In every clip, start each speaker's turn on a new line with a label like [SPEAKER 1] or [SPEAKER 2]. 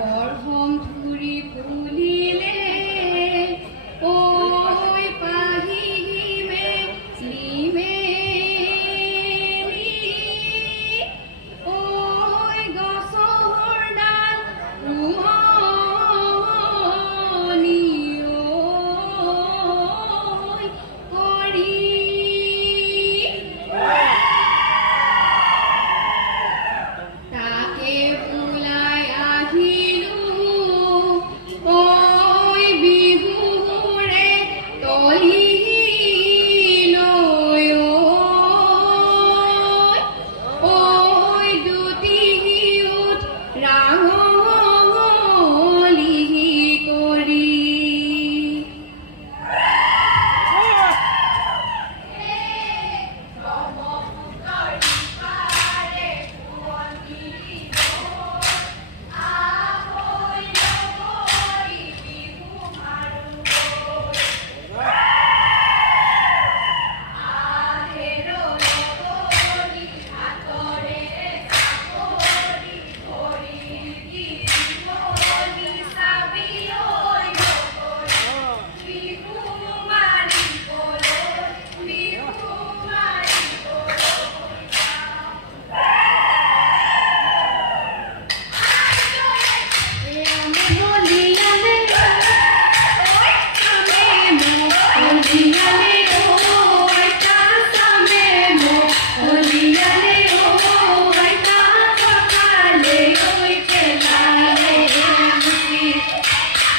[SPEAKER 1] Hall.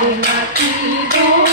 [SPEAKER 1] 手が移動